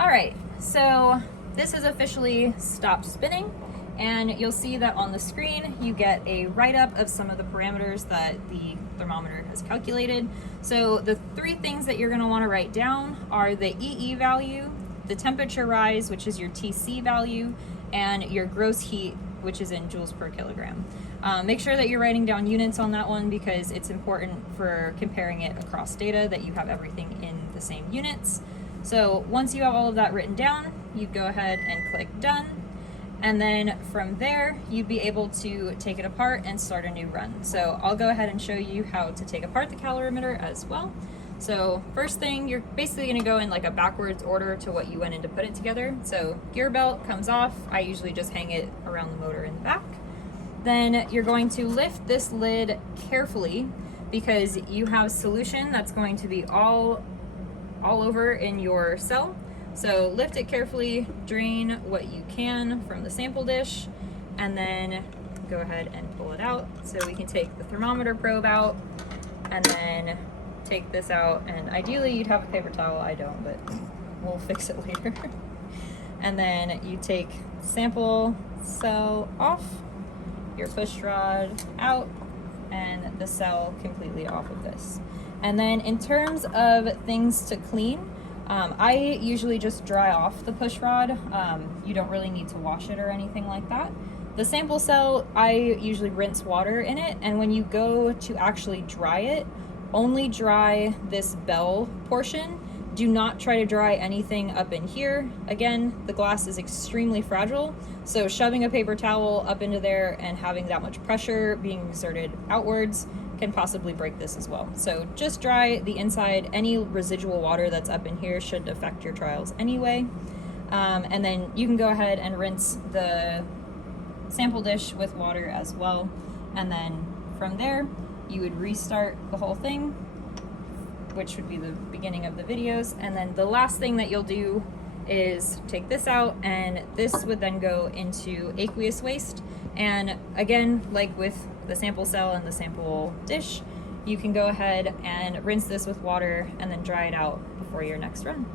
All right, so this has officially stopped spinning, and you'll see that on the screen you get a write-up of some of the parameters that the thermometer has calculated. So the three things that you're going to want to write down are the EE value, the temperature rise, which is your TC value, and your gross heat, which is in joules per kilogram. Make sure that you're writing down units on that one because it's important for comparing it across data that you have everything in the same units. So once you have all of that written down, you'd go ahead and click done. And then from there, you'd be able to take it apart and start a new run. So I'll go ahead and show you how to take apart the calorimeter as well. So first thing, you're basically gonna go in like a backwards order to what you went in to put it together. So gear belt comes off. I usually just hang it around the motor in the back. Then you're going to lift this lid carefully because you have solution that's going to be all over in your cell. So lift it carefully, drain what you can from the sample dish, and then go ahead and pull it out. So we can take the thermometer probe out and then take this out. And ideally you'd have a paper towel, I don't, but we'll fix it later. And then you take sample cell off, your push rod out, and the cell completely off of this. And then in terms of things to clean, I usually just dry off the push rod. You don't really need to wash it or anything like that. The sample cell, I usually rinse water in it, and when you go to actually dry it, only dry this bell portion. Do not try to dry anything up in here. Again, the glass is extremely fragile, so shoving a paper towel up into there and having that much pressure being exerted outwards can possibly break this as well. So just dry the inside. Any residual water that's up in here should affect your trials anyway. And then you can go ahead and rinse the sample dish with water as well. And then from there, you would restart the whole thing, which would be the beginning of the videos. And then the last thing that you'll do is take this out, and this would then go into aqueous waste. And again, like with the sample cell and the sample dish, you can go ahead and rinse this with water and then dry it out before your next run.